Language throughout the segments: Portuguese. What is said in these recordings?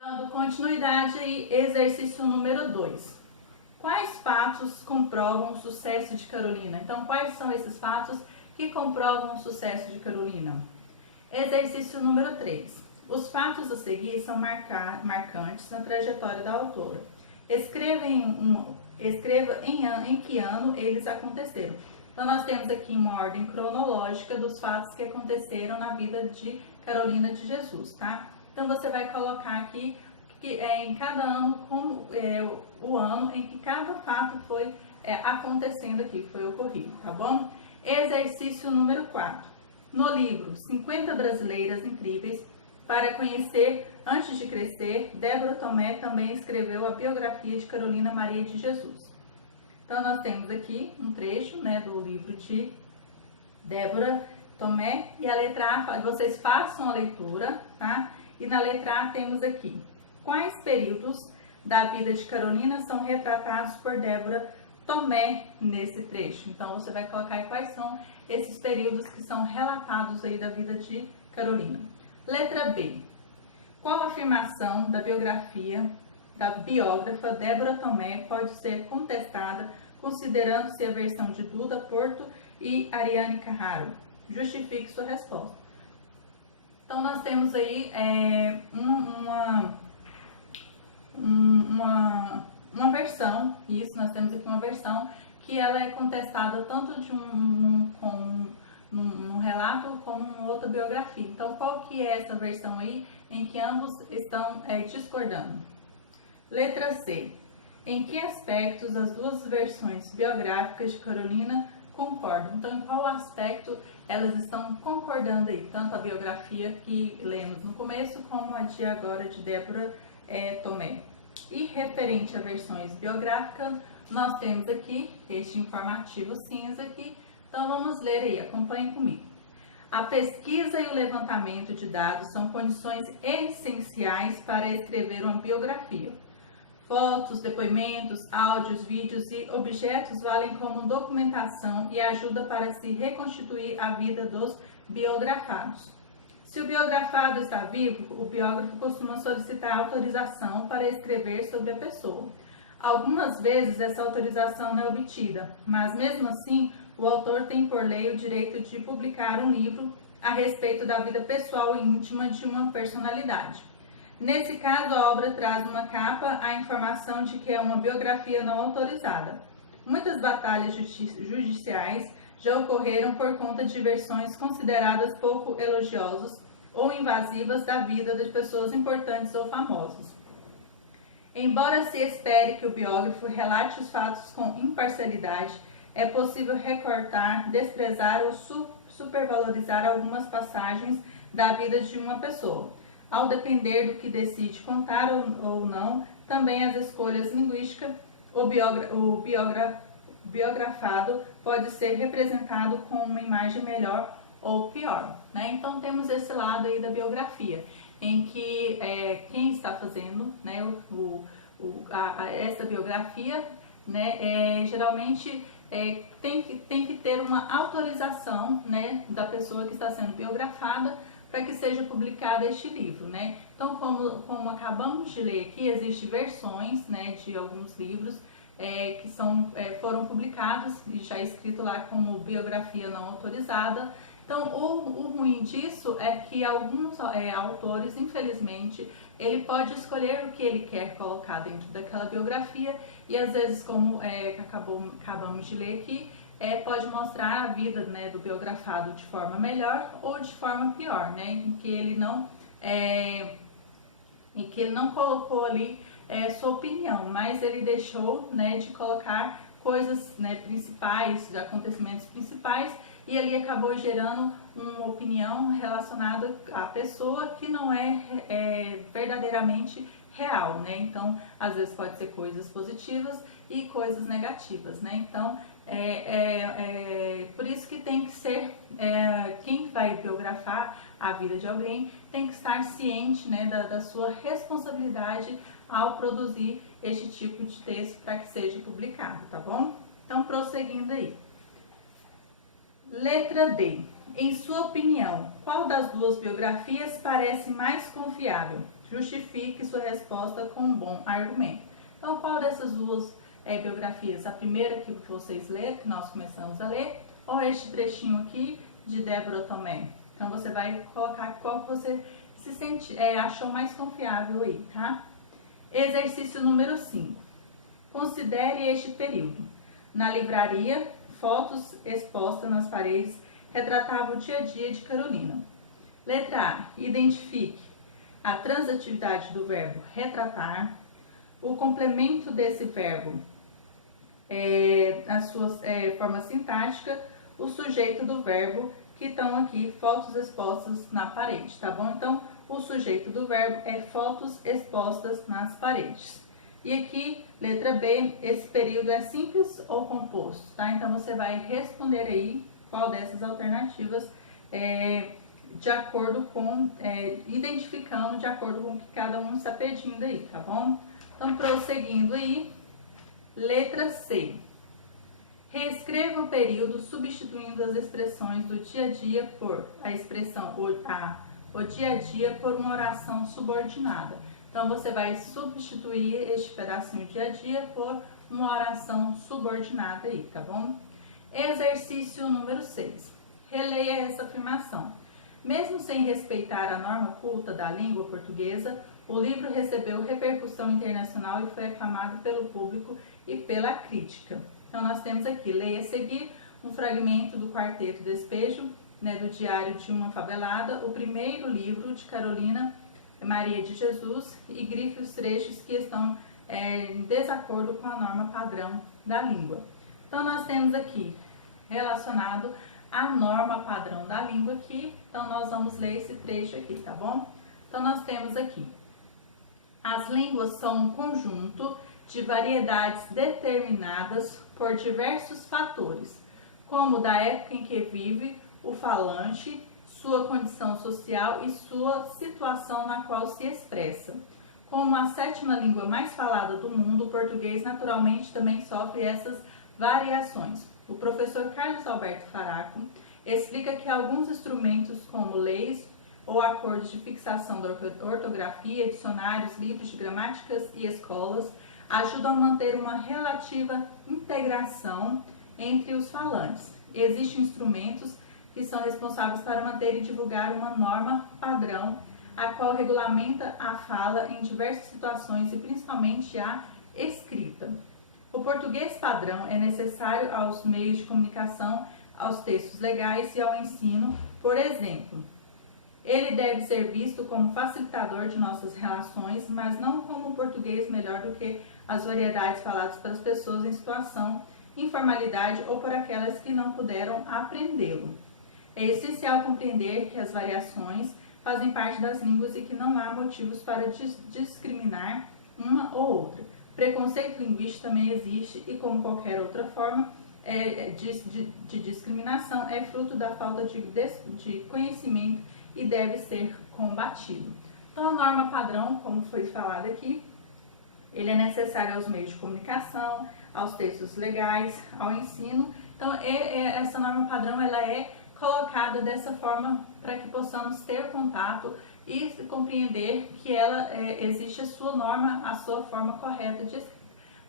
Dando continuidade aí, exercício número 2. Quais fatos comprovam o sucesso de Carolina? Então, quais são esses fatos que comprovam o sucesso de Carolina? Exercício número 3. Os fatos a seguir são marcantes na trajetória da autora. Escreva em que ano eles aconteceram. Então, nós temos aqui uma ordem cronológica dos fatos que aconteceram na vida de Carolina de Jesus, tá? Então, você vai colocar aqui em cada ano o ano em que cada fato foi acontecendo aqui, que foi ocorrido, tá bom? Exercício número 4. No livro 50 Brasileiras Incríveis para Conhecer Antes de Crescer, Débora Tomé também escreveu a biografia de Carolina Maria de Jesus. Então, nós temos aqui um trecho, né, do livro de Débora Tomé, e a letra A, vocês façam a leitura, tá? E na letra A temos aqui: quais períodos da vida de Carolina são retratados por Débora Tomé nesse trecho? Então, você vai colocar aí quais são esses períodos que são relatados aí da vida de Carolina. Letra B. Qual afirmação da biografia da biógrafa Débora Tomé pode ser contestada, considerando-se a versão de Duda Porto e Ariane Carraro? Justifique sua resposta. Então, nós temos aí uma versão, nós temos aqui uma versão que ela é contestada tanto de num relato como em outra biografia. Então, qual que é essa versão aí em que ambos estão discordando? Letra C. Em que aspectos as duas versões biográficas de Carolina concordam? Então, em qual aspecto elas estão concordando aí? Tanto a biografia que lemos no começo, como a de agora de Débora Tomé. E referente a versões biográficas, nós temos aqui este informativo cinza aqui. Então, vamos ler aí, acompanhem comigo. A pesquisa e o levantamento de dados são condições essenciais para escrever uma biografia. Fotos, depoimentos, áudios, vídeos e objetos valem como documentação e ajuda para se reconstituir a vida dos biografados. Se o biografado está vivo, o biógrafo costuma solicitar autorização para escrever sobre a pessoa. Algumas vezes essa autorização não é obtida, mas mesmo assim o autor tem por lei o direito de publicar um livro a respeito da vida pessoal e íntima de uma personalidade. Nesse caso, a obra traz numa capa a informação de que é uma biografia não autorizada. Muitas batalhas judiciais já ocorreram por conta de versões consideradas pouco elogiosas ou invasivas da vida de pessoas importantes ou famosas. Embora se espere que o biógrafo relate os fatos com imparcialidade, é possível recortar, desprezar ou supervalorizar algumas passagens da vida de uma pessoa. Ao depender do que decide contar ou não, também as escolhas linguísticas, o biografado pode ser representado com uma imagem melhor ou pior, né? Então, temos esse lado aí da biografia, em que quem está fazendo, né, essa biografia, né, geralmente tem que ter uma autorização, né, da pessoa que está sendo biografada para que seja publicado este livro, né? Então, como acabamos de ler aqui, existem versões, né, de alguns livros que foram publicados e já escrito lá como biografia não autorizada. Então, o ruim disso é que alguns autores, infelizmente, ele pode escolher o que ele quer colocar dentro daquela biografia e às vezes, como acabamos de ler aqui, pode mostrar a vida, né, do biografado de forma melhor ou de forma pior, né, em que ele não colocou ali sua opinião, mas ele deixou, né, de colocar coisas, né, principais, acontecimentos principais, e ali acabou gerando uma opinião relacionada à pessoa que não é verdadeiramente real, né? Então, às vezes pode ser coisas positivas e coisas negativas, né? Então, por isso que tem que ser, quem vai biografar a vida de alguém tem que estar ciente, né, da sua responsabilidade ao produzir este tipo de texto para que seja publicado, tá bom? Então, prosseguindo aí. Letra D. Em sua opinião, qual das duas biografias parece mais confiável? Justifique sua resposta com um bom argumento. Então, qual dessas duas biografias? A primeira que vocês leram, que nós começamos a ler, ou este trechinho aqui de Débora Tomé? Então, você vai colocar qual que você achou mais confiável aí, tá? Exercício número 5. Considere este período. Na livraria, fotos expostas nas paredes retratavam o dia a dia de Carolina. Letra A. Identifique a transatividade do verbo retratar, o complemento desse verbo, a sua forma sintática, o sujeito do verbo, que estão aqui, fotos expostas na parede, tá bom? Então, o sujeito do verbo é fotos expostas nas paredes. E aqui, letra B, esse período é simples ou composto, tá? Então, você vai responder aí qual dessas alternativas de acordo com, identificando de acordo com o que cada um está pedindo aí, tá bom? Então, prosseguindo aí, letra C. Reescreva o período substituindo as expressões do dia a dia por a expressão o dia a dia por uma oração subordinada. Então, você vai substituir este pedacinho dia a dia por uma oração subordinada aí, tá bom? Exercício número 6. Releia essa afirmação. Mesmo sem respeitar a norma culta da língua portuguesa, o livro recebeu repercussão internacional e foi aclamado pelo público e pela crítica. Então, nós temos aqui, leia a seguir, um fragmento do Quarteto Despejo, do Diário de uma Favelada, o primeiro livro de Carolina Maria de Jesus, e grife os trechos que estão em desacordo com a norma padrão da língua. Então, nós temos aqui, relacionado à norma padrão da língua aqui, então nós vamos ler esse trecho aqui, tá bom? Então, nós temos aqui, as línguas são um conjunto de variedades determinadas por diversos fatores, como da época em que vive o falante, sua condição social e sua situação na qual se expressa. Como a 7ª língua mais falada do mundo, o português naturalmente também sofre essas variações. O professor Carlos Alberto Faraco explica que alguns instrumentos como leis ou acordos de fixação da ortografia, dicionários, livros de gramáticas e escolas ajudam a manter uma relativa integração entre os falantes. Existem instrumentos que são responsáveis para manter e divulgar uma norma padrão, a qual regulamenta a fala em diversas situações e principalmente a escrita. O português padrão é necessário aos meios de comunicação, aos textos legais e ao ensino, por exemplo. Ele deve ser visto como facilitador de nossas relações, mas não como um português melhor do que as variedades faladas pelas pessoas em situação, informalidade ou por aquelas que não puderam aprendê-lo. É essencial compreender que as variações fazem parte das línguas e que não há motivos para discriminar uma ou outra. Preconceito linguístico também existe e, como qualquer outra forma de discriminação, é fruto da falta de conhecimento e deve ser combatido. Então, a norma padrão, como foi falado aqui, ele é necessário aos meios de comunicação, aos textos legais, ao ensino. Então, essa norma padrão ela é colocada dessa forma para que possamos ter contato e compreender que ela existe a sua norma, a sua forma correta de escrita,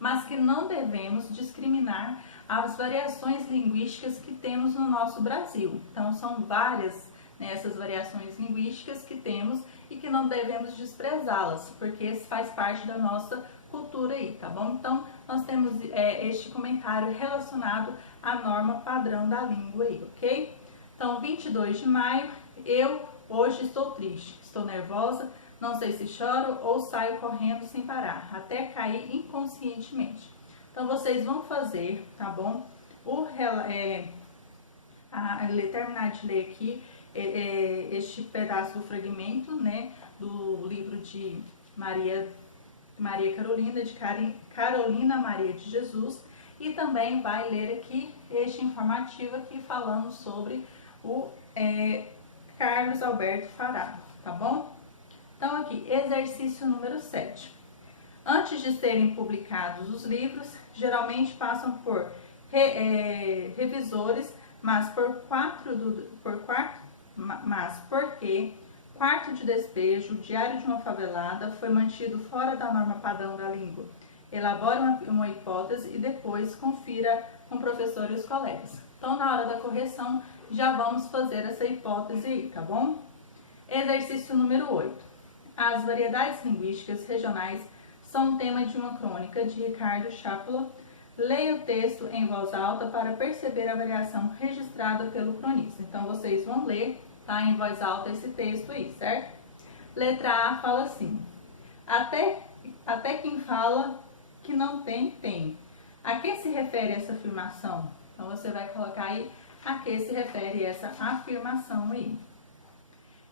mas que não devemos discriminar as variações linguísticas que temos no nosso Brasil. Então, são várias essas variações linguísticas que temos e que não devemos desprezá-las, porque isso faz parte da nossa cultura aí, tá bom? Então, nós temos este comentário relacionado à norma padrão da língua aí, ok? Então, 22 de maio, eu hoje estou triste, estou nervosa, não sei se choro ou saio correndo sem parar, até cair inconscientemente. Então, vocês vão fazer, tá bom? Terminar de ler aqui este pedaço do fragmento, do livro de Maria Carolina, de Carolina Maria de Jesus, e também vai ler aqui este informativo aqui falando sobre o Carlos Alberto Faraco, tá bom? Então aqui, exercício número 7. Antes de serem publicados os livros, geralmente passam por revisores mas porque quarto de despejo, diário de uma favelada, foi mantido fora da norma padrão da língua. Elabore uma hipótese e depois confira com o professor e os colegas. Então, na hora da correção, já vamos fazer essa hipótese aí, tá bom? Exercício número 8. As variedades linguísticas regionais são tema de uma crônica de Ricardo Chaplot. Leia o texto em voz alta para perceber a variação registrada pelo cronista. Então, vocês vão ler, tá, em voz alta esse texto aí, certo? Letra A fala assim: até quem fala que não tem, tem. A que se refere essa afirmação? Então, você vai colocar aí a que se refere essa afirmação aí.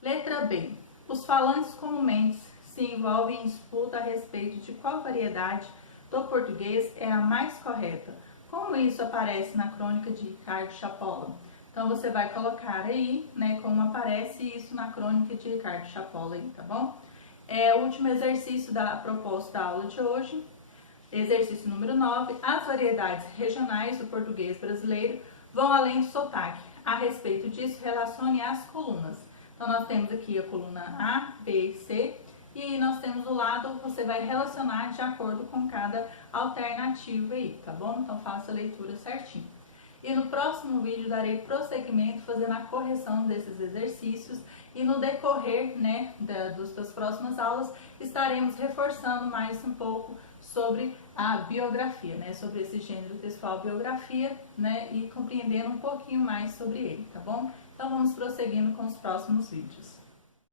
Letra B. Os falantes comumente se envolvem em disputa a respeito de qual variedade do português é a mais correta. Como isso aparece na crônica de Ricardo Chaplot? Então, você vai colocar aí, né, como aparece isso na crônica de Ricardo Chaplot aí, tá bom? O último exercício da proposta da aula de hoje, exercício número 9. As variedades regionais do português brasileiro vão além do sotaque. A respeito disso, relacione as colunas. Então, nós temos aqui a coluna A, B e C. E nós temos o lado, você vai relacionar de acordo com cada alternativa aí, tá bom? Então, faça a leitura certinho. E no próximo vídeo darei prosseguimento fazendo a correção desses exercícios e no decorrer, né, das próximas aulas estaremos reforçando mais um pouco sobre a biografia, né, sobre esse gênero textual biografia, né, e compreendendo um pouquinho mais sobre ele, tá bom? Então, vamos prosseguindo com os próximos vídeos.